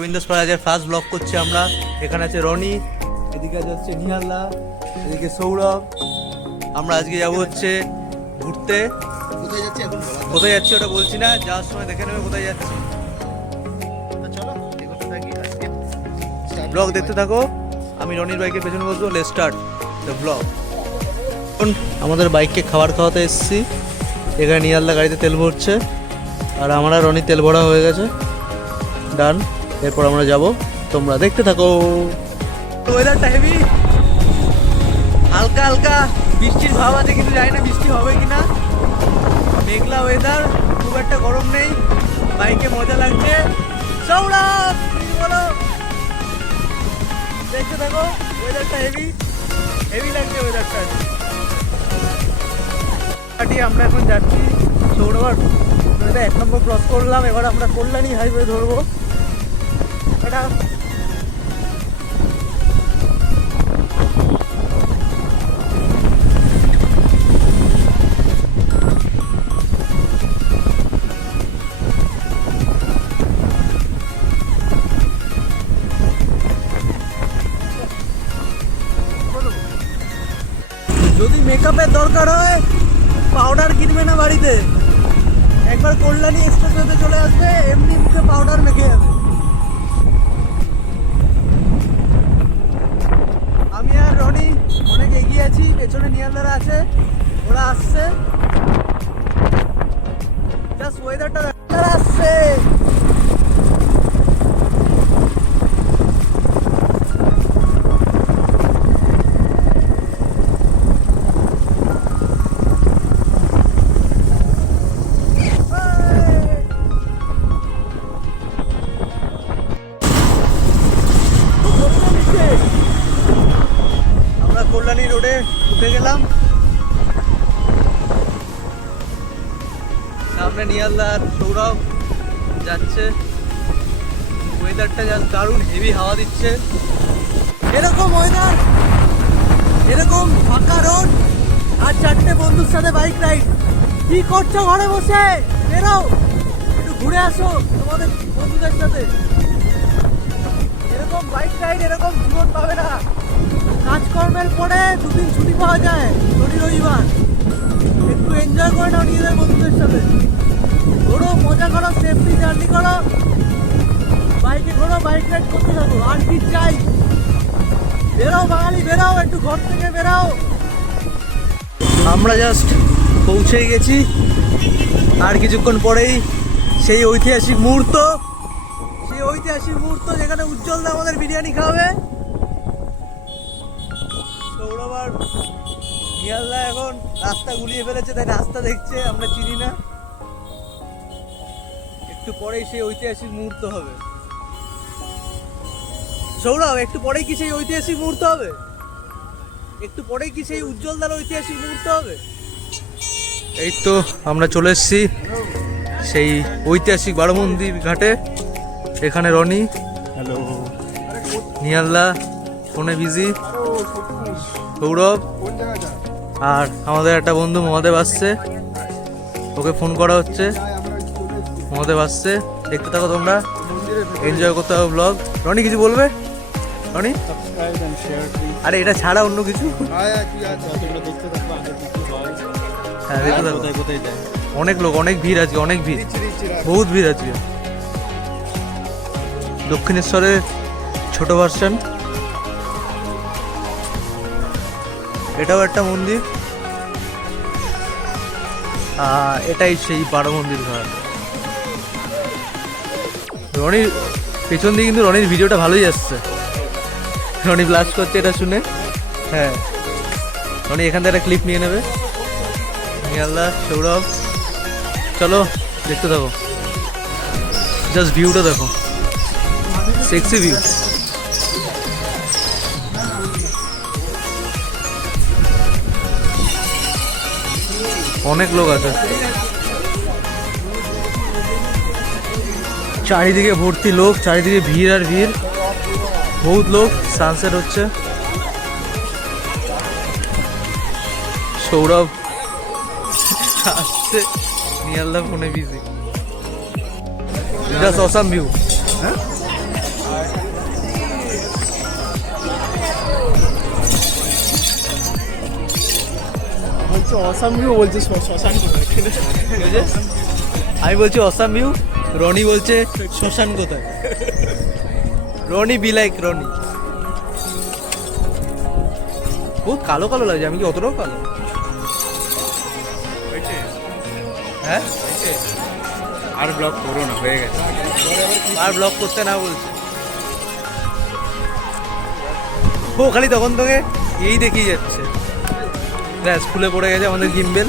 বিন্দাস পাড়াজের first blog করছি আমরা। এখানে আছে রনি, এদিকে হচ্ছে নিহাল্লা, এদিকে সৌরভ। আমরা আজকে যাবো হচ্ছে ঘুরতে। কোথায় যাচ্ছি ওটা বলছি না, যাওয়ার সময় দেখে নেবে কোথায় যাচ্ছি। ব্লগ দেখতে থাকো, আমি রনির বাইকের পেছনে বসবো। Let's start the blog. এখন আমাদের বাইককে খাবার খাওয়াতে এসেছি। এখানে নিহাল্লা গাড়িতে তেল ভরছে আর আমরা রনি তেল ভরা হয়ে গেছে, ডান। এরপর আমরা যাব, তোমরা দেখতে থাকো। ওয়েদারটা হেভি, হালকা হালকা বৃষ্টির ভাব আছে, কিন্তু জানি না বৃষ্টি হবে কিনা। মেঘলা ওয়েদার, খুব একটা গরম নেই, বাইকে মজা লাগছে। সৌরভ বলো, দেখতে থাকো। ওয়েদারটা হেভি হেভি লাগছে ওয়েদারটা। আমরা এখন যাচ্ছি সৌরভ, 1 নম্বর ক্রস করলাম। এবার আমরা কল্যাণী হাইওয়ে ধরবো। এটা যদি মেকআপের দরকার হয়, পাউডার কিনবে না বাড়িতে, একবার কল্যাণী এক্সপ্রেসওয়েতে চলে আসবে, এমনি মুখে পাউডার মেখে যাবে। আমি আর রনি অনেক এগিয়ে আছি, পেছনে নিয়ালদারা আছে, ওরা আসছে। জাস্ট ওয়েদারটা আসছে। আমরা কল্যাণী রোডে উঠে গেলাম। সামনে নিয়ালদা আর সৌরভ যাচ্ছে। ওয়েদারটা জাস্ট দারুণ, হেভি হাওয়া দিচ্ছে। এরকম ওয়েদার, এরকম ফাঁকা রোড আর 4টে বন্ধুর সাথে বাইক রাইড। কি করছো ঘরে বসে? বেরো, একটু ঘুরে আসো তোমাদের বন্ধুদের সাথে। এরকম বাইক রাইড এরকম জীবন পাবে না। কাজকর্মের পরে 2 দিন ছুটি পাওয়া যায়, শনি রবিবার। একটু এনজয় করে নাও নিজেদের বন্ধুদের সাথে। ঘোরো, মজা করো, সেফটি জার্নি করো, বাইকে ঘোরো, বাইক রাইড করতে থাকো। আর কি চাই? বেরাও বাঙালি, বেরাও, একটু ঘর থেকে বেরাও। আমরা জাস্ট পৌঁছেই গেছি, আর কিছুক্ষণ পরেই সেই ঐতিহাসিক মুহূর্ত, যেখানে উজ্জ্বলদা আমাদের বিরিয়ানি খাবে। সৌরভ আর নিহালদা এখন রাস্তা গুলিয়ে ফেলেছে, তাই রাস্তা দেখছে, আমরা চিনি না। একটু পরেই সেই ঐতিহাসিক মুহূর্ত হবে। সৌরভ, একটু পরেই কি সেই ঐতিহাসিক মুহূর্ত হবে? একটু পরেই কি সেই উজ্জ্বলদার ঐতিহাসিক মুহূর্ত হবে? এই তো আমরা চলে এসেছি সেই ঐতিহাসিক বারোমন্দির ঘাটে। এখানে রনি, হ্যালো, নিহালদা ফোনে বিজি, সৌরভ আর আমাদের একটা বন্ধু মহাদেব আসছে, ওকে ফোন করা হচ্ছে। মহাদেব আসছে, দেখতে থাকো তোমরা, এনজয় করতে হবে ব্লগ। রনি কিছু বলবে? রনি, আরে এটা ছাড়া অন্য কিছু? হ্যাঁ, দেখতে থাকো। অনেক লোক, অনেক ভিড় আজকে, অনেক ভিড়, বহুত ভিড় আজকে। দক্ষিণেশ্বরের ছোট ভার্সন। এটাও একটা মন্দির, এটাই সেই বারোমন্দির ঘাট। রনির পেছন দিয়ে কিন্তু রনির ভিডিওটা ভালোই আসছে। রনি ব্লাশ করছে এটা শুনে। হ্যাঁ, রনি এখান থেকে একটা ক্লিপ নিয়ে নেবে। নিহালদা, সৌরভ, চলো দেখতে থাকো। জাস্ট ভিউটা দেখো, সেক্সি ভিউ। অনেক লোক আছে, চারিদিকে ভর্তি লোক, চারিদিকে ভিড় আর ভিড়, বহুত লোক। সানসেট হচ্ছে। সৌরভ আসছে, নিহালদা ফোনে বিজি। Just awesome view. হ্যাঁ, অসাম ভিউ বলছে শ্মশান কোথায়? আমি বলছি অসাম ভিউ, রনি বলছে শ্মশান কোথায়। Roni be like Roni. বহুত কালো কালো লাগছে, আমি কি অতটাও কালো? হ্যাঁ আর ব্লগ করো না, হয়ে গেছে। আর ব্লগ করতে না বলছে ও, খালি তখন তোকে এই দেখিয়ে যাচ্ছে। ব্যাস স্কুলে পড়ে গেছে আমাদের গিম্বেল।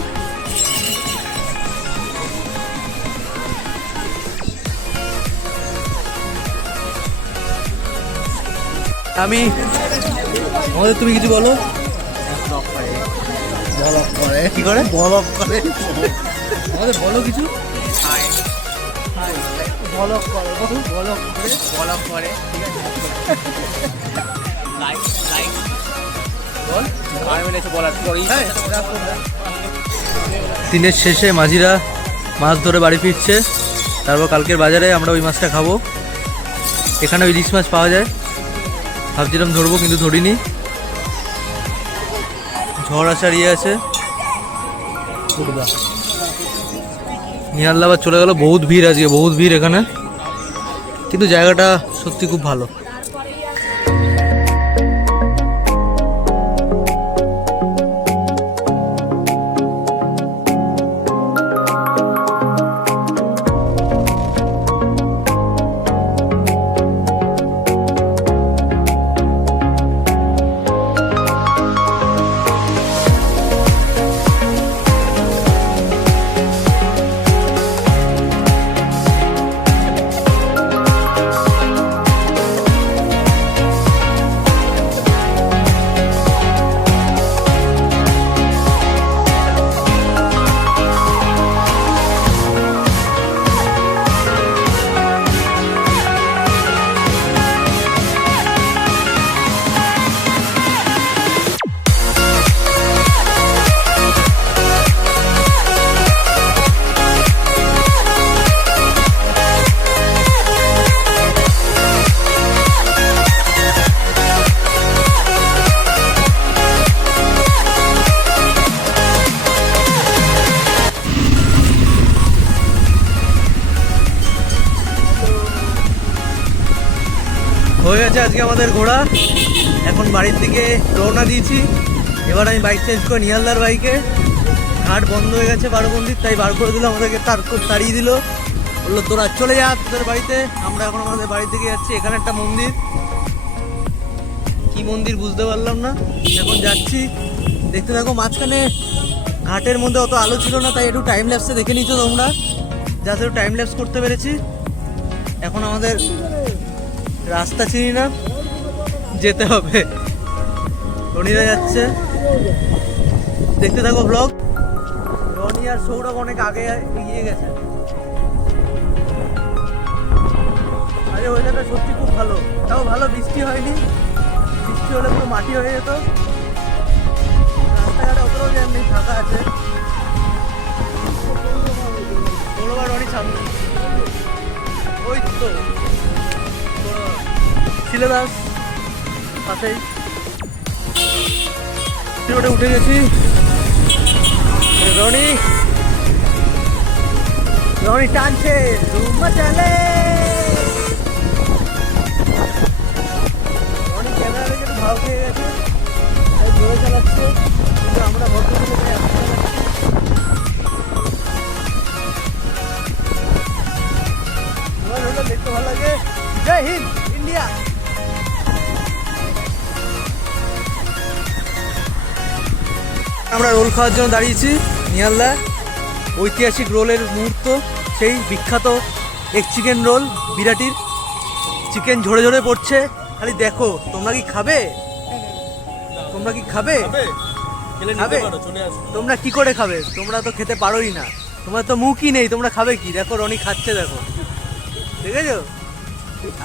আমি আমাদের, তুমি কিছু বলো। ব্লগ করে কি করে ব্লগ করে আমাদের বলো কিছু। ব্লগ করে বলো করে ঠিক আছে। বল বলার পরেই দিনের শেষে মাঝিরা মাছ ধরে বাড়ি ফিরছে। তারপর কালকের বাজারে আমরা ওই মাছটা খাবো। এখানে ইলিশ মাছ পাওয়া যায়, ভাবছিলাম ধরবো কিন্তু ধরিনি। ঝড় আসার ইয়ে আছে। নিয়াল্লা আবার চলে গেল। বহুত ভিড় আজকে, বহুত ভিড় এখানে, কিন্তু জায়গাটা সত্যি খুব ভালো। হয়ে গেছে আজকে আমাদের ঘোরা। এখন বাড়ির দিকে রওনা দিয়েছি। এবার আমি বাইক চেঞ্জ করে নিহালদার বাইকে। ঘাট বন্ধ হয়ে গেছে বারোবন্দির, তাই বার করে দিল আমাদেরকে, তাড়িয়ে দিল, বললো তোরা চলে যা তোদের বাড়িতে। আমরা এখন আমাদের বাড়ির দিকে যাচ্ছি। এখানে একটা মন্দির, কি মন্দির বুঝতে পারলাম না, এখন যাচ্ছি। দেখতে থাকো। মাঝখানে ঘাটের মধ্যে অত আলো ছিল না, তাই একটু টাইম ল্যাপসে দেখে নিচ্ছ তোমরা। যাতে একটু টাইম ল্যাপস করতে পেরেছি। এখন আমাদের রাস্তা চিনি না, যেতে হবে। রনিরা যাচ্ছে, দেখতে থাকো ব্লগ। রনি আর সৌরভ অনেক আগে এগিয়ে গেছে। আরে ওয়েদারটা সত্যি খুব ভালো, তাও ভালো বৃষ্টি হয়নি। বৃষ্টি হলে পুরো মাটি হয়ে যেত। রাস্তাঘাটে অতটাও জ্যাম নেই, ফাঁকা আছে। সৌরভ আর রনি সামনে, ওই তো সিলেবাস পাশেই। রোডে উঠে গেছি। রনি টানছে, ধুমা চালে। রনি ক্যামেরা রেখে একটু ভাও খেয়ে গেছে, তাই জোরে চালাচ্ছে। কিন্তু আমরা ভদ্রলোকে দেখতে ভালো লাগে। জয় হিন্দ ইন্ডিয়া। আমরা রোল খাওয়ার জন্য দাঁড়িয়েছি নিয়ালদা। ঐতিহাসিক রোলের মুহূর্ত, সেই বিখ্যাত এক চিকেন রোল বিরাটির। চিকেন ঝরে ঝরে পড়ছে, খালি দেখো। তোমরা কি খাবে? তোমরা কি খাবে? খাবে? তোমরা কি করে খাবে? তোমরা তো খেতে পারোই না, তোমার তো মুখই নেই, তোমরা খাবে কি? দেখো রনি খাচ্ছে, দেখো, দেখেছো?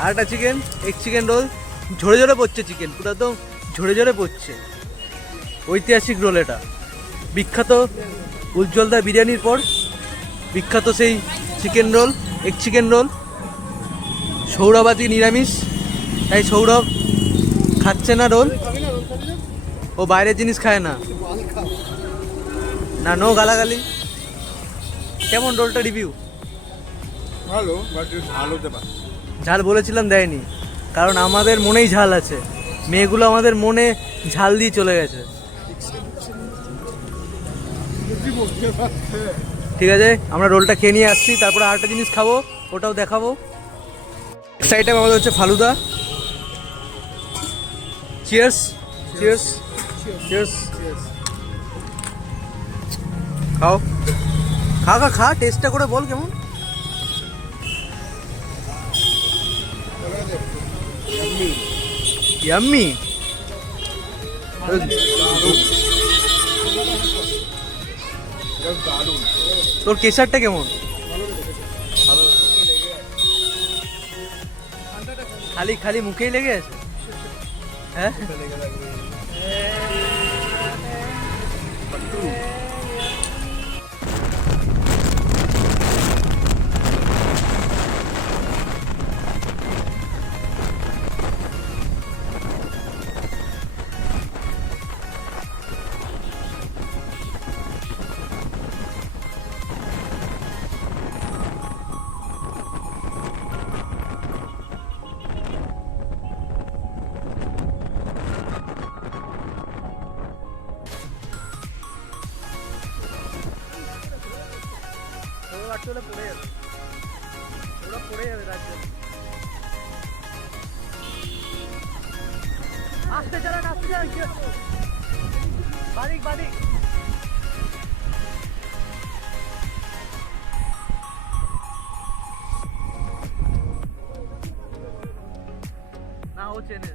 আর একটা চিকেন, এক চিকেন রোল, ঝরে ঝরে পড়ছে চিকেন, পুরো একদম ঝরে ঝরে পড়ছে। ঐতিহাসিক রোল এটা, বিখ্যাত উজ্জ্বলদা বিরিয়ানির পর বিখ্যাত সেই চিকেন রোল, এক চিকেন রোল। সৌরভাতি নিরামিষ, তাই সৌরভ খাচ্ছে না রোল, ও বাইরের জিনিস খায় না। না নো গালাগালি। কেমন রোলটা রিভিউ? ভালো, বাট ঝাল হতে পারে। ঝাল বলেছিলাম দেয়নি, কারণ আমাদের মনেই ঝাল আছে। মেয়েগুলো আমাদের মনে ঝাল দিয়ে চলে গেছে। ঠিক আছে, আমরা রোলটা খেয়ে নিয়ে আসছি, তারপরে আরেকটা জিনিস খাবো, ওটাও দেখাবো। নেক্সট আইটেম আমাদের হচ্ছে ফালুদা। Cheers cheers cheers. খাও, খা খা খা, টেস্টটা করে বল কেমন। ইয়াম্মি। তোর কেশারটা কেমন? ভালো। খালি খালি মুখেই লেগে আছে। হ্যাঁ, পড়ে যাবে, ওরা পড়ে যাবে রাজ্যে। আস্তে চালান, আস্তে চালান। কি হচ্ছে? বাদিক বাদিক। না ও চেনে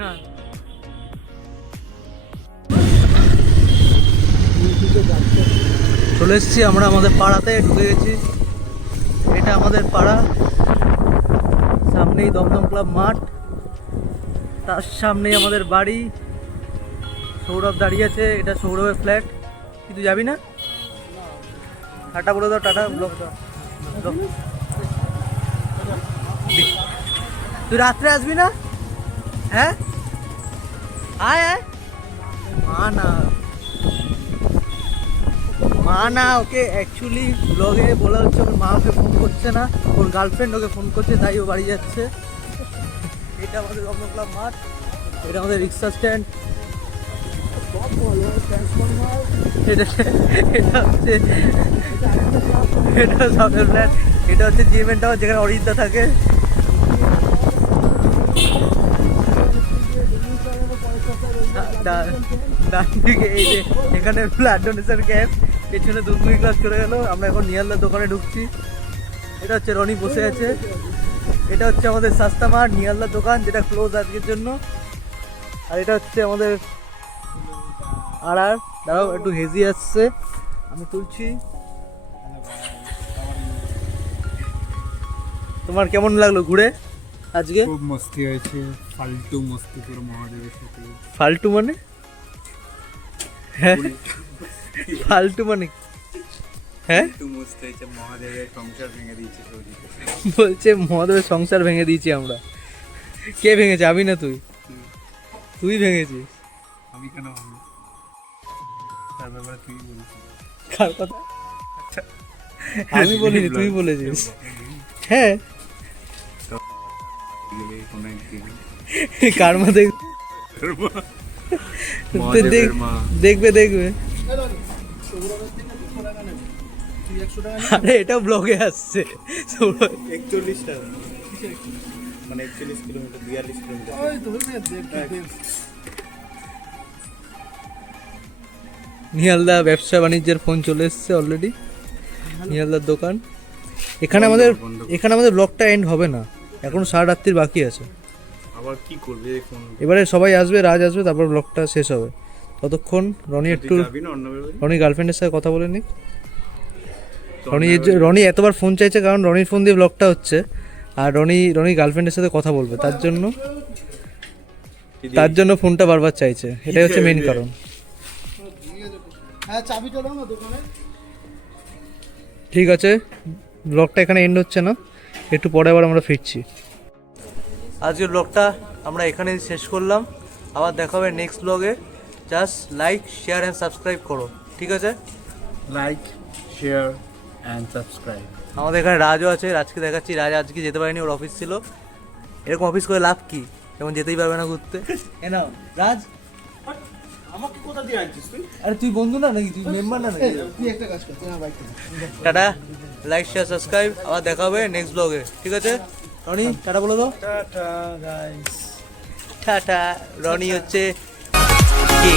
না। চলে এসেছি আমরা আমাদের পাড়াতে, ঢুকে গেছি। এটা আমাদের পাড়া, সামনেই দমদম ক্লাব মাঠ, তার সামনেই আমাদের বাড়ি। সৌরভ দাঁড়িয়ে আছে, এটা সৌরভের ফ্ল্যাট। কি তুই যাবি না? টাটা বলে দাও, টাটা ব্লক দাও। তুই রাত্রে আসবি না? হ্যাঁ আয় আয়। মা না ওকে অ্যাকচুয়ালি ব্লগে বলা হচ্ছে ওর মা ওকে ফোন করছে না, ওর গার্লফ্রেন্ড ওকে ফোন করছে, তাই ও বাড়ি যাচ্ছে। এটা আমাদের দমদম ক্লাব মাঠ, এটা আমাদের রিক্সা স্ট্যান্ড। এটা হচ্ছে সামনের ফ্ল্যাট। এটা হচ্ছে জিএমএন টাওয়ার, যেখানে অরিজিৎদা থাকে। ডান দিকে এই যে এখানে ব্লাড ডোনেশন ক্যাম্প, পেছনে দুধগুড়ি ক্লাস চলে গেল। আমরা এখন নিয়ালদার দোকানে ঢুকছি। এটা হচ্ছে রনি বসে আছে। এটা হচ্ছে আমাদের সস্তা মাঠ, নিয়ালদার দোকান, যেটা ক্লোজ আজকের জন্য। আর এটা হচ্ছে আমাদের দাঁড়াও একটু হেজি আসছে, আমি তুলছি। তোমার কেমন লাগলো ঘুরে আজকে? খুব মস্তি হয়েছে, ফালতু মস্তি পুরো মহাদেবের সাথে। ফালতু মানে? হ্যাঁ ফালতু মানে হ্যাঁ মস্তি হয়েছে, মহাদেবের সংসার ভেঙে দিয়েছে। বলছে মহাদেবের সংসার ভেঙে দিয়েছি আমরা। কে ভেঙেছে? আমি না তুই? তুই ভেঙেছিস। আমি কেন ভাবি? তার ব্যাপারে তুই বলছিস। কার কথা? আমি বলিনি, তুই বলেছিস। হ্যাঁ কার মা দেখবে দেখবে। আরে এটা ব্লগে আসছে। 41 টাকা, মানে 41 কিলোমিটার, 42 কিলোমিটার। নিহালদা ব্যবসা বাণিজ্যের ফোন চলে এসছে অলরেডি। নিহালদার দোকান। এখানে আমাদের ব্লগটা এন্ড হবে না, এখন 7:30 বাকি আছে। আবার কি করবে এখন? এবারে সবাই আসবে, রাজ আসবে, তারপর ব্লগটা শেষ হবে। ততক্ষণ রনি একটু রনি গার্লফ্রেন্ডের সাথে কথা বলে নি। রনি এতবার ফোন চাইছে কারণ রনির ফোন দিয়ে ব্লগটা হচ্ছে, আর রনি গার্লফ্রেন্ডের সাথে কথা বলবে, তার জন্য ফোনটা বারবার চাইছে। এটাই হচ্ছে মেইন কারণ। ঠিক আছে, ব্লগটা এখানে এন্ড হচ্ছে না, একটু পরে আবার আমরা ফিরছি। আজকের ব্লগটা আমরা এখানেই শেষ করলাম। আবার দেখা হবে নেক্সট ব্লগে। Just like, share and subscribe করো, ঠিক আছে? Like, share and subscribe. আমাদের এখানে রাজও আছে, রাজকে দেখাচ্ছি। রাজ আজকে যেতে পারেনি, ওর অফিস ছিল। এরকম অফিস করে লাভ কি, যেমন যেতেই পারবে না ঘুরতে। এ নাও রাজ। আমাকে কোথা দিয়ে আনছিস তুই? আরে তুই বন্ধু না নাকি, তুই মেম্বার না নাকি? তুই একটা কাজ কর, তুই আমার bike tata, like share subscribe, আবার দেখা হবে নেক্সট ব্লগে, ঠিক আছে? রনি টাটা বলে দাও। Tata guys. টাটা। রনি হচ্ছে কে?